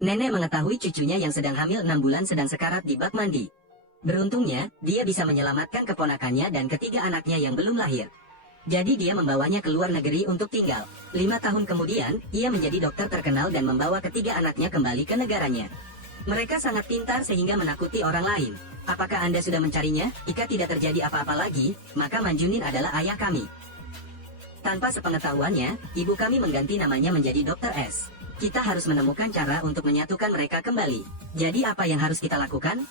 Nenek mengetahui cucunya yang sedang hamil 6 bulan sedang sekarat di bak mandi. Beruntungnya, dia bisa menyelamatkan keponakannya dan ketiga anaknya yang belum lahir. Jadi dia membawanya ke luar negeri untuk tinggal. 5 tahun kemudian, ia menjadi dokter terkenal dan membawa ketiga anaknya kembali ke negaranya. Mereka sangat pintar sehingga menakuti orang lain. Apakah Anda sudah mencarinya? Jika tidak terjadi apa-apa lagi, maka Manjunin adalah ayah kami. Tanpa sepengetahuannya, ibu kami mengganti namanya menjadi Dr. S. Kita harus menemukan cara untuk menyatukan mereka kembali. Jadi apa yang harus kita lakukan?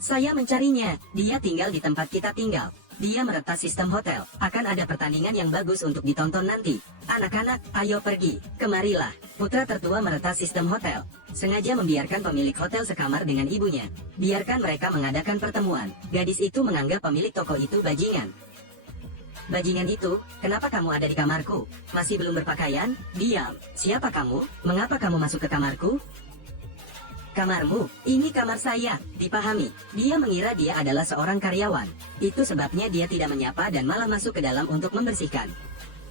Saya mencarinya. Dia tinggal di tempat kita tinggal. Dia meretas sistem hotel. Akan ada pertandingan yang bagus untuk ditonton nanti. Anak-anak, ayo pergi. Kemarilah. Putra tertua meretas sistem hotel. Sengaja membiarkan pemilik hotel sekamar dengan ibunya. Biarkan mereka mengadakan pertemuan. Gadis itu menganggap pemilik toko itu bajingan. Bajingan itu, kenapa kamu ada di kamarku? Masih belum berpakaian? Diam. Siapa kamu? Mengapa kamu masuk ke kamarku? Kamarmu, ini kamar saya. Dipahami. Dia mengira dia adalah seorang karyawan. Itu sebabnya dia tidak menyapa dan malah masuk ke dalam untuk membersihkan.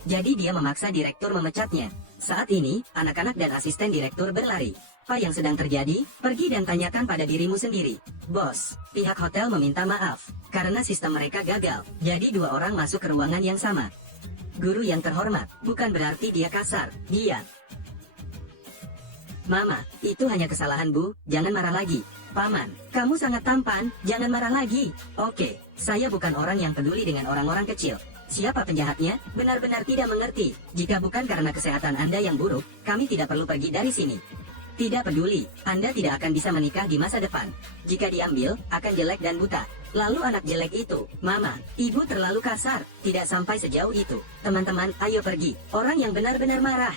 Jadi dia memaksa direktur memecatnya. Saat ini, anak-anak dan asisten direktur berlari. Apa yang sedang terjadi? Pergi dan tanyakan pada dirimu sendiri. Bos, pihak hotel meminta maaf. Karena sistem mereka gagal. Jadi dua orang masuk ke ruangan yang sama. Guru yang terhormat, bukan berarti dia kasar. Dia. Mama, itu hanya kesalahan Bu, jangan marah lagi. Paman, kamu sangat tampan, jangan marah lagi. Oke, saya bukan orang yang peduli dengan orang-orang kecil. Siapa penjahatnya? Benar-benar tidak mengerti. Jika bukan karena kesehatan Anda yang buruk, kami tidak perlu pergi dari sini. Tidak peduli, Anda tidak akan bisa menikah di masa depan. Jika diambil, akan jelek dan buta. Lalu anak jelek itu, Mama, Ibu terlalu kasar. Tidak sampai sejauh itu. Teman-teman, ayo pergi. Orang yang benar-benar marah.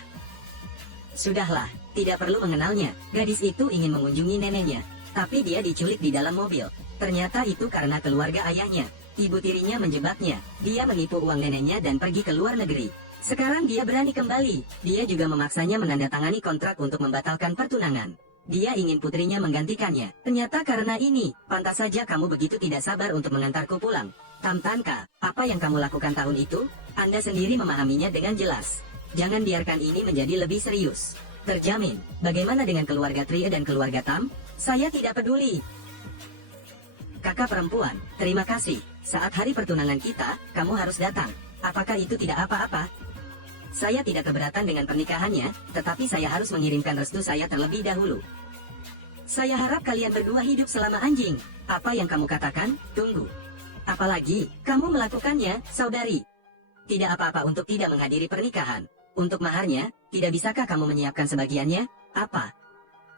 Sudahlah, tidak perlu mengenalnya. Gadis itu ingin mengunjungi neneknya. Tapi dia diculik di dalam mobil. Ternyata itu karena keluarga ayahnya. Ibu tirinya menjebaknya. Dia menipu uang neneknya dan pergi ke luar negeri. Sekarang dia berani kembali. Dia juga memaksanya menandatangani kontrak untuk membatalkan pertunangan. Dia ingin putrinya menggantikannya. Ternyata karena ini, pantas saja kamu begitu tidak sabar untuk mengantarku pulang. Tamtanka, apa yang kamu lakukan tahun itu? Anda sendiri memahaminya dengan jelas. Jangan biarkan ini menjadi lebih serius. Terjamin. Bagaimana dengan keluarga Trie dan keluarga Tam? Saya tidak peduli. Kakak perempuan, terima kasih. Saat hari pertunangan kita, kamu harus datang. Apakah itu tidak apa-apa? Saya tidak keberatan dengan pernikahannya, tetapi saya harus mengirimkan restu saya terlebih dahulu. Saya harap kalian berdua hidup selama anjing. Apa yang kamu katakan? Tunggu. Apalagi, kamu melakukannya, saudari. Tidak apa-apa untuk tidak menghadiri pernikahan. Untuk maharnya, tidak bisakah kamu menyiapkan sebagiannya? Apa?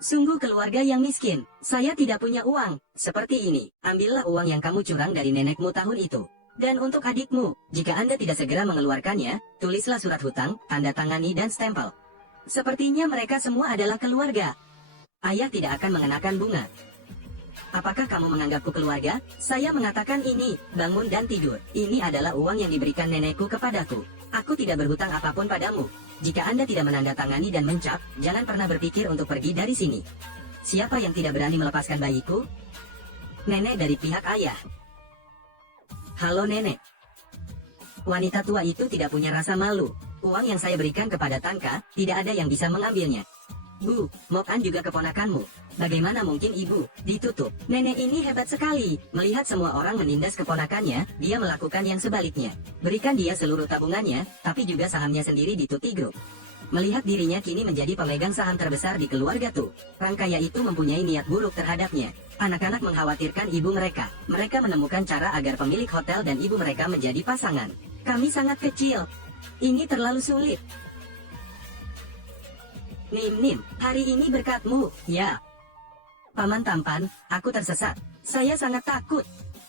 Sungguh keluarga yang miskin. Saya tidak punya uang. Seperti ini, ambillah uang yang kamu curang dari nenekmu tahun itu. Dan untuk adikmu, jika Anda tidak segera mengeluarkannya, tulislah surat hutang, tanda tangani dan stempel. Sepertinya mereka semua adalah keluarga. Ayah tidak akan mengenakan bunga. Apakah kamu menganggapku keluarga? Saya mengatakan ini, bangun dan tidur. Ini adalah uang yang diberikan nenekku kepadaku. Aku tidak berhutang apapun padamu. Jika Anda tidak menandatangani dan mencap, jangan pernah berpikir untuk pergi dari sini. Siapa yang tidak berani melepaskan bayiku? Nenek dari pihak ayah. Halo nenek. Wanita tua itu tidak punya rasa malu. Uang yang saya berikan kepada Tanka, tidak ada yang bisa mengambilnya. Bu, Mok-an juga keponakanmu. Bagaimana mungkin ibu? Ditutup. Nenek ini hebat sekali. Melihat semua orang menindas keponakannya, dia melakukan yang sebaliknya. Berikan dia seluruh tabungannya, tapi juga sahamnya sendiri di Tuti Group. Melihat dirinya kini menjadi pemegang saham terbesar di keluarga Tu, orang kaya itu mempunyai niat buruk terhadapnya. Anak-anak mengkhawatirkan ibu mereka. Mereka menemukan cara agar pemilik hotel dan ibu mereka menjadi pasangan. Kami sangat kecil. Ini terlalu sulit. Nim, hari ini berkatmu, ya. Paman tampan, aku tersesat. Saya sangat takut.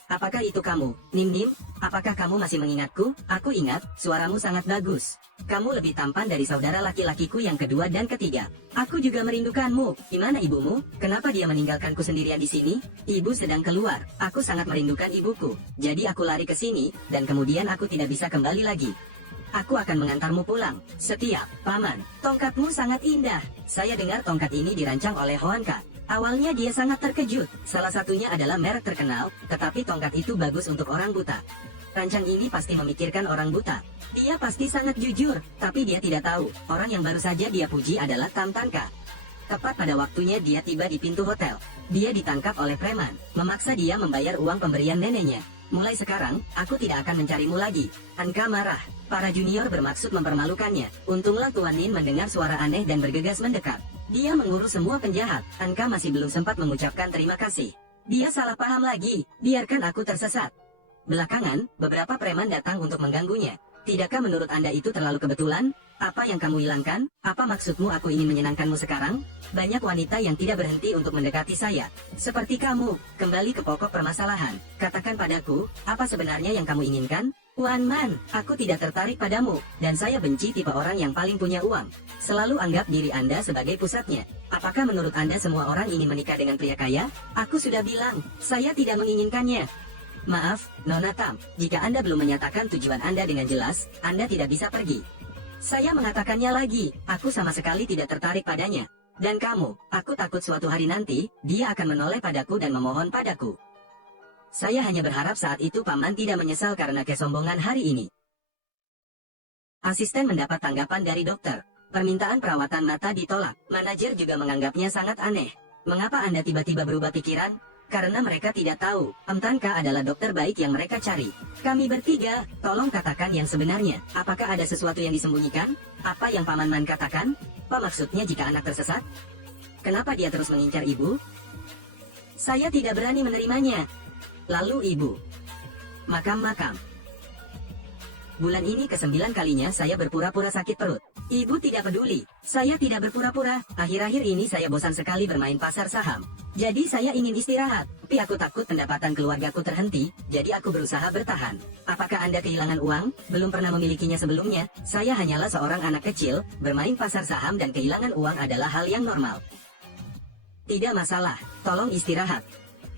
Apakah itu kamu, Nim? Apakah kamu masih mengingatku? Aku ingat, suaramu sangat bagus. Kamu lebih tampan dari saudara laki-lakiku yang kedua dan ketiga. Aku juga merindukanmu. Di mana ibumu? Kenapa dia meninggalkanku sendirian di sini? Ibu sedang keluar. Aku sangat merindukan ibuku. Jadi aku lari ke sini, dan kemudian aku tidak bisa kembali lagi. Aku akan mengantarmu pulang. Setiap, Paman, tongkatmu sangat indah. Saya dengar tongkat ini dirancang oleh Hoanka. Awalnya dia sangat terkejut. Salah satunya adalah merek terkenal, tetapi tongkat itu bagus untuk orang buta. Rancang ini pasti memikirkan orang buta. Dia pasti sangat jujur, tapi dia tidak tahu, orang yang baru saja dia puji adalah Tam Tanka. Tepat pada waktunya dia tiba di pintu hotel. Dia ditangkap oleh preman, memaksa dia membayar uang pemberian neneknya. Mulai sekarang, aku tidak akan mencarimu lagi. Anka marah. Para junior bermaksud mempermalukannya. Untunglah Tuan Nin mendengar suara aneh dan bergegas mendekat. Dia mengurus semua penjahat. Anka masih belum sempat mengucapkan terima kasih. Dia salah paham lagi. Biarkan aku tersesat. Belakangan, beberapa preman datang untuk mengganggunya. Tidakkah menurut Anda itu terlalu kebetulan? Apa yang kamu hilangkan? Apa maksudmu aku ingin menyenangkanmu sekarang? Banyak wanita yang tidak berhenti untuk mendekati saya. Seperti kamu, kembali ke pokok permasalahan. Katakan padaku, apa sebenarnya yang kamu inginkan? Wan Man, aku tidak tertarik padamu, dan saya benci tipe orang yang paling punya uang. Selalu anggap diri Anda sebagai pusatnya. Apakah menurut Anda semua orang ingin menikah dengan pria kaya? Aku sudah bilang, saya tidak menginginkannya. Maaf, Nona Tam, jika Anda belum menyatakan tujuan Anda dengan jelas, Anda tidak bisa pergi. Saya mengatakannya lagi, aku sama sekali tidak tertarik padanya. Dan kamu, aku takut suatu hari nanti, dia akan menoleh padaku dan memohon padaku. Saya hanya berharap saat itu Paman tidak menyesal karena kesombongan hari ini. Asisten mendapat tanggapan dari dokter. Permintaan perawatan mata ditolak. Manajer juga menganggapnya sangat aneh. Mengapa Anda tiba-tiba berubah pikiran? Karena mereka tidak tahu, Tanka adalah dokter baik yang mereka cari. Kami bertiga, tolong katakan yang sebenarnya. Apakah ada sesuatu yang disembunyikan? Apa yang Paman Man katakan? Apa maksudnya jika anak tersesat? Kenapa dia terus mengincar ibu? Saya tidak berani menerimanya. Lalu ibu. Makam-makam. Bulan ini ke-9 kalinya saya berpura-pura sakit perut. Ibu tidak peduli. Saya tidak berpura-pura. Akhir-akhir ini saya bosan sekali bermain pasar saham. Jadi saya ingin istirahat. Tapi aku takut pendapatan keluargaku terhenti, jadi aku berusaha bertahan. Apakah Anda kehilangan uang? Belum pernah memilikinya sebelumnya. Saya hanyalah seorang anak kecil, bermain pasar saham dan kehilangan uang adalah hal yang normal. Tidak masalah, tolong istirahat.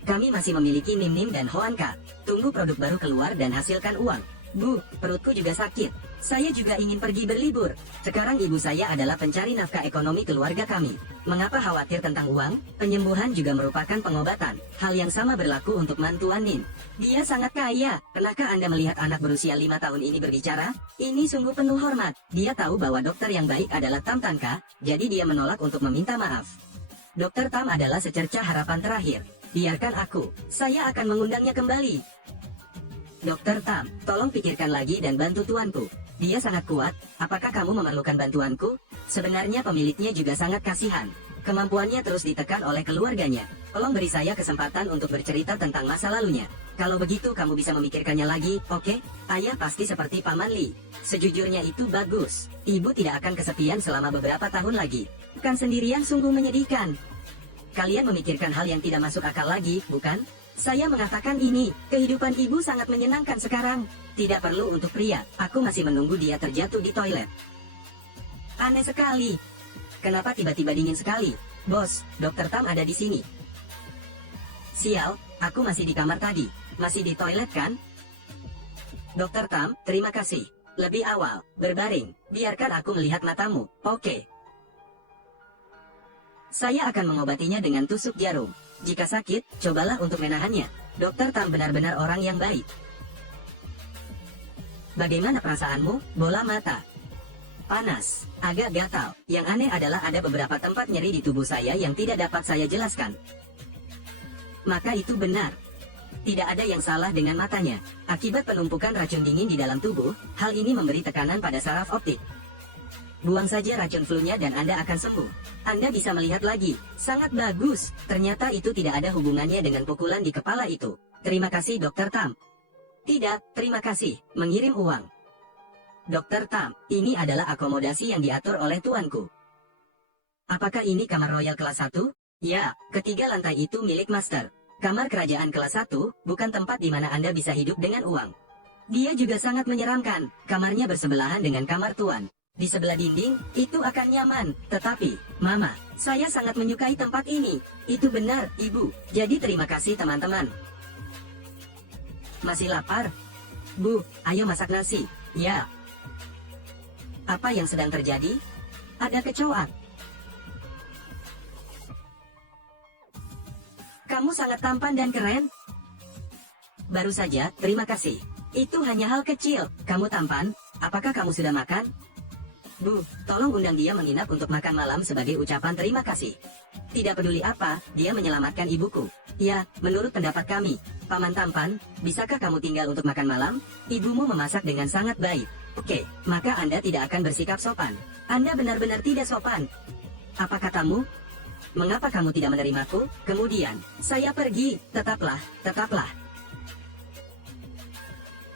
Kami masih memiliki Nim-Nim dan Hoanka. Tunggu produk baru keluar dan hasilkan uang. Bu, perutku juga sakit. Saya juga ingin pergi berlibur. Sekarang ibu saya adalah pencari nafkah ekonomi keluarga kami. Mengapa khawatir tentang uang? Penyembuhan juga merupakan pengobatan. Hal yang sama berlaku untuk mantuan Nin. Dia sangat kaya. Pernahkah Anda melihat anak berusia 5 tahun ini berbicara? Ini sungguh penuh hormat. Dia tahu bahwa dokter yang baik adalah Tanka, jadi dia menolak untuk meminta maaf. Dokter Tam adalah secercah harapan terakhir. Biarkan aku. Saya akan mengundangnya kembali. Dokter Tam, tolong pikirkan lagi dan bantu tuanku. Dia sangat kuat, apakah kamu memerlukan bantuanku? Sebenarnya pemiliknya juga sangat kasihan. Kemampuannya terus ditekan oleh keluarganya. Tolong beri saya kesempatan untuk bercerita tentang masa lalunya. Kalau begitu kamu bisa memikirkannya lagi, oke? Ayah pasti seperti Paman Li. Sejujurnya itu bagus. Ibu tidak akan kesepian selama beberapa tahun lagi. Bukan sendirian sungguh menyedihkan. Kalian memikirkan hal yang tidak masuk akal lagi, bukan? Saya mengatakan ini, kehidupan ibu sangat menyenangkan sekarang. Tidak perlu untuk pria, aku masih menunggu dia terjatuh di toilet. Aneh sekali. Kenapa tiba-tiba dingin sekali? Bos, Dokter Tam ada di sini. Sial, aku masih di kamar tadi. Masih di toilet kan? Dokter Tam, terima kasih. Lebih awal, berbaring. Biarkan aku melihat matamu, oke? Saya akan mengobatinya dengan tusuk jarum. Jika sakit, cobalah untuk menahannya. Dokter Tam benar-benar orang yang baik. Bagaimana perasaanmu? Bola mata. Panas, agak gatal. Yang aneh adalah ada beberapa tempat nyeri di tubuh saya yang tidak dapat saya jelaskan. Maka itu benar. Tidak ada yang salah dengan matanya. Akibat penumpukan racun dingin di dalam tubuh, hal ini memberi tekanan pada saraf optik. Buang saja racun flu-nya dan Anda akan sembuh. Anda bisa melihat lagi. Sangat bagus. Ternyata itu tidak ada hubungannya dengan pukulan di kepala itu. Terima kasih Dokter Tam. Tidak, terima kasih. Mengirim uang. Dokter Tam, ini adalah akomodasi yang diatur oleh tuanku. Apakah ini kamar royal kelas 1? Ya, ketiga lantai itu milik master. Kamar kerajaan kelas 1, bukan tempat di mana Anda bisa hidup dengan uang. Dia juga sangat menyeramkan. Kamarnya bersebelahan dengan kamar tuan. Di sebelah dinding, itu akan nyaman. Tetapi, Mama, saya sangat menyukai tempat ini. Itu benar, Ibu. Jadi terima kasih teman-teman. Masih lapar? Bu, ayo masak nasi. Ya. Apa yang sedang terjadi? Ada kecoak. Kamu sangat tampan dan keren. Baru saja, terima kasih. Itu hanya hal kecil. Kamu tampan, apakah kamu sudah makan? Bu, tolong undang dia menginap untuk makan malam sebagai ucapan terima kasih. Tidak peduli apa, dia menyelamatkan ibuku. Ya, menurut pendapat kami, Paman Tampan, bisakah kamu tinggal untuk makan malam? Ibumu memasak dengan sangat baik. Oke, maka Anda tidak akan bersikap sopan. Anda benar-benar tidak sopan. Apa katamu? Mengapa kamu tidak menerimaku? Kemudian, saya pergi. Tetaplah, tetaplah.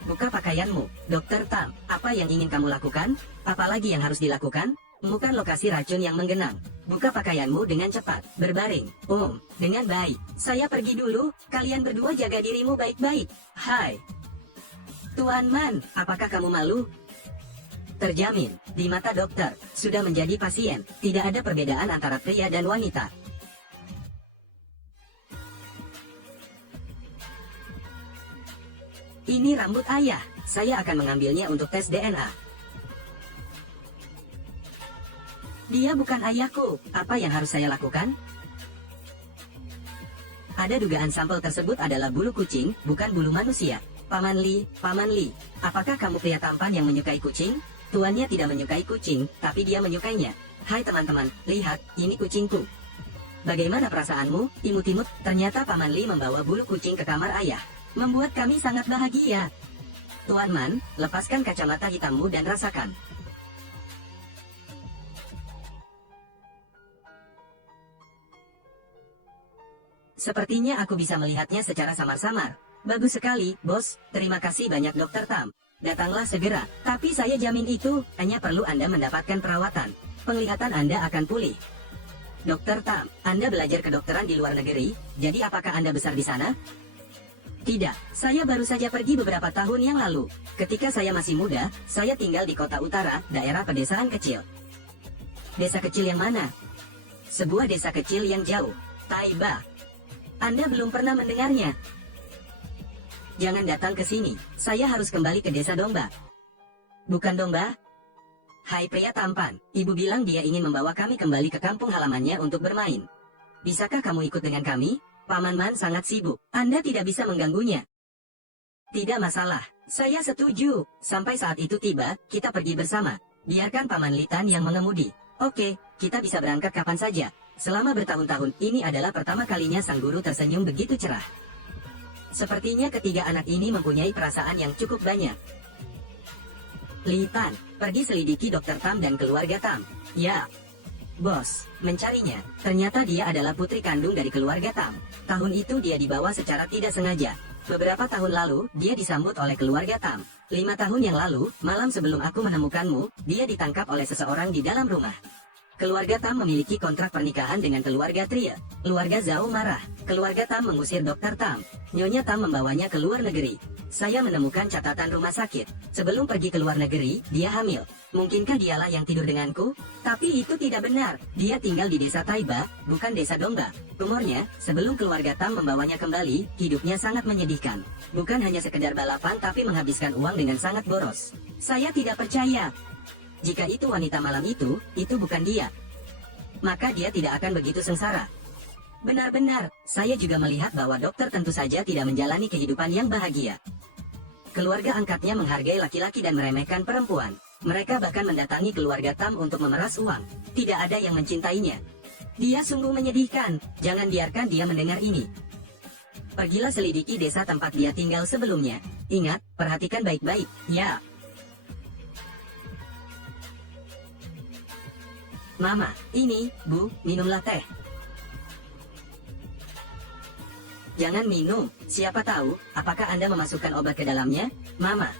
Buka pakaianmu, Dokter Tam. Apa yang ingin kamu lakukan? Apalagi yang harus dilakukan? Temukan lokasi racun yang menggenang. Buka pakaianmu dengan cepat. Berbaring. Dengan baik. Saya pergi dulu. Kalian berdua jaga dirimu baik-baik. Hai. Tuan Man, apakah kamu malu? Terjamin, di mata dokter, sudah menjadi pasien. Tidak ada perbedaan antara pria dan wanita. Ini rambut ayah. Saya akan mengambilnya untuk tes DNA. Dia bukan ayahku. Apa yang harus saya lakukan? Ada dugaan sampel tersebut adalah bulu kucing, bukan bulu manusia. Paman Li, apakah kamu pria tampan yang menyukai kucing? Tuannya tidak menyukai kucing, tapi dia menyukainya. Hai teman-teman, lihat, ini kucingku. Bagaimana perasaanmu? Imut-imut, ternyata Paman Li membawa bulu kucing ke kamar ayah. Membuat kami sangat bahagia. Tuan Man, lepaskan kacamata hitammu dan rasakan. Sepertinya aku bisa melihatnya secara samar-samar. Bagus sekali, bos. Terima kasih banyak Dokter Tam. Datanglah segera. Tapi saya jamin itu, hanya perlu Anda mendapatkan perawatan. Penglihatan Anda akan pulih. Dokter Tam, Anda belajar kedokteran di luar negeri, jadi apakah Anda besar di sana? Tidak, saya baru saja pergi beberapa tahun yang lalu. Ketika saya masih muda, saya tinggal di kota utara, daerah pedesaan kecil. Desa kecil yang mana? Sebuah desa kecil yang jauh. Taiba. Anda belum pernah mendengarnya. Jangan datang ke sini, saya harus kembali ke desa domba. Bukan domba? Hai pria tampan, ibu bilang dia ingin membawa kami kembali ke kampung halamannya untuk bermain. Bisakah kamu ikut dengan kami? Paman Man sangat sibuk, Anda tidak bisa mengganggunya. Tidak masalah, saya setuju. Sampai saat itu tiba, kita pergi bersama. Biarkan Paman Litan yang mengemudi. Oke, kita bisa berangkat kapan saja. Selama bertahun-tahun, ini adalah pertama kalinya sang guru tersenyum begitu cerah. Sepertinya ketiga anak ini mempunyai perasaan yang cukup banyak. Litan, pergi selidiki Dokter Tam dan keluarga Tam. Ya. Bos, mencarinya. Ternyata dia adalah putri kandung dari keluarga Tam. Tahun itu dia dibawa secara tidak sengaja. Beberapa tahun lalu, dia disambut oleh keluarga Tam. 5 tahun yang lalu, malam sebelum aku menemukanmu, dia ditangkap oleh seseorang di dalam rumah. Keluarga Tam memiliki kontrak pernikahan dengan keluarga Tria. Keluarga Zhao marah. Keluarga Tam mengusir Dokter Tam. Nyonya Tam membawanya ke luar negeri. Saya menemukan catatan rumah sakit. Sebelum pergi ke luar negeri, dia hamil. Mungkinkah dialah yang tidur denganku? Tapi itu tidak benar. Dia tinggal di desa Taiba, bukan desa domba. Rumornya, sebelum keluarga Tam membawanya kembali, hidupnya sangat menyedihkan. Bukan hanya sekedar balapan tapi menghabiskan uang dengan sangat boros. Saya tidak percaya. Jika itu wanita malam itu bukan dia. Maka dia tidak akan begitu sengsara. Benar-benar, saya juga melihat bahwa dokter tentu saja tidak menjalani kehidupan yang bahagia. Keluarga angkatnya menghargai laki-laki dan meremehkan perempuan. Mereka bahkan mendatangi keluarga Tam untuk memeras uang. Tidak ada yang mencintainya. Dia sungguh menyedihkan, jangan biarkan dia mendengar ini. Pergilah selidiki desa tempat dia tinggal sebelumnya. Ingat, perhatikan baik-baik, ya. Mama, ini, Bu, minumlah teh. Jangan minum, siapa tahu, apakah Anda memasukkan obat ke dalamnya? Mama,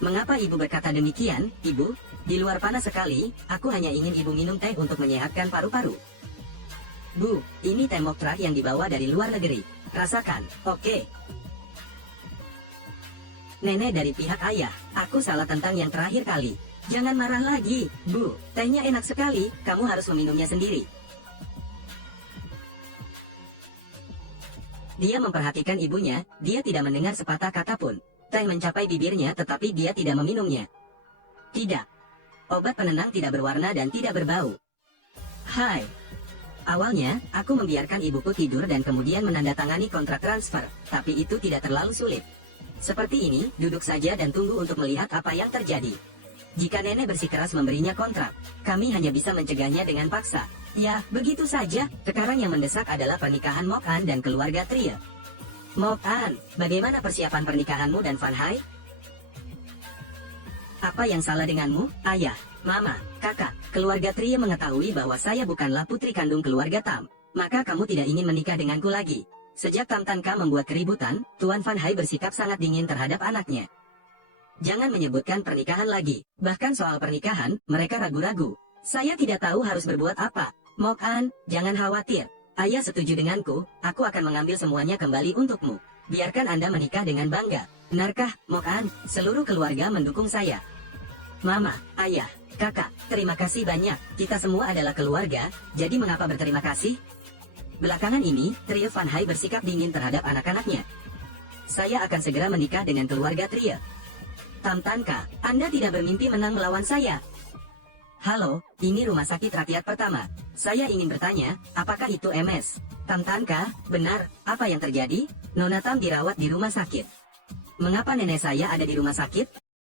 mengapa Ibu berkata demikian, Ibu? Di luar panas sekali, aku hanya ingin Ibu minum teh untuk menyehatkan paru-paru. Bu, ini teh moktrak yang dibawa dari luar negeri. Rasakan, oke. Nenek dari pihak ayah, aku salah tentang yang terakhir kali. Jangan marah lagi, Bu. Tehnya enak sekali, kamu harus meminumnya sendiri. Dia memperhatikan ibunya, dia tidak mendengar sepatah kata pun. Teh mencapai bibirnya tetapi dia tidak meminumnya. Tidak. Obat penenang tidak berwarna dan tidak berbau. Hai. Awalnya, aku membiarkan ibuku tidur dan kemudian menandatangani kontrak transfer, tapi itu tidak terlalu sulit. Seperti ini, duduk saja dan tunggu untuk melihat apa yang terjadi. Jika nenek bersikeras memberinya kontrak, kami hanya bisa mencegahnya dengan paksa. Ya, begitu saja. Sekarang yang mendesak adalah pernikahan Mok An dan keluarga Tria. Mok An, bagaimana persiapan pernikahanmu dan Van Hai? Apa yang salah denganmu, ayah, mama, kakak? Keluarga Tria mengetahui bahwa saya bukanlah putri kandung keluarga Tam. Maka kamu tidak ingin menikah denganku lagi. Sejak Tam Tanka membuat keributan, Tuan Van Hai bersikap sangat dingin terhadap anaknya. Jangan menyebutkan pernikahan lagi. Bahkan soal pernikahan, mereka ragu-ragu. Saya tidak tahu harus berbuat apa. Mok An, jangan khawatir. Ayah setuju denganku, aku akan mengambil semuanya kembali untukmu. Biarkan Anda menikah dengan bangga. Benarkah, Mok An? Seluruh keluarga mendukung saya. Mama, ayah, kakak, terima kasih banyak. Kita semua adalah keluarga, jadi mengapa berterima kasih? Belakangan ini, Tria Van Hai bersikap dingin terhadap anak-anaknya. Saya akan segera menikah dengan keluarga Tria. Tam Tanka, Anda tidak bermimpi menang melawan saya. Halo, ini rumah sakit rakyat pertama. Saya ingin bertanya, apakah itu MS? Tam Tanka, benar, apa yang terjadi? Nona Tam dirawat di rumah sakit. Mengapa nenek saya ada di rumah sakit?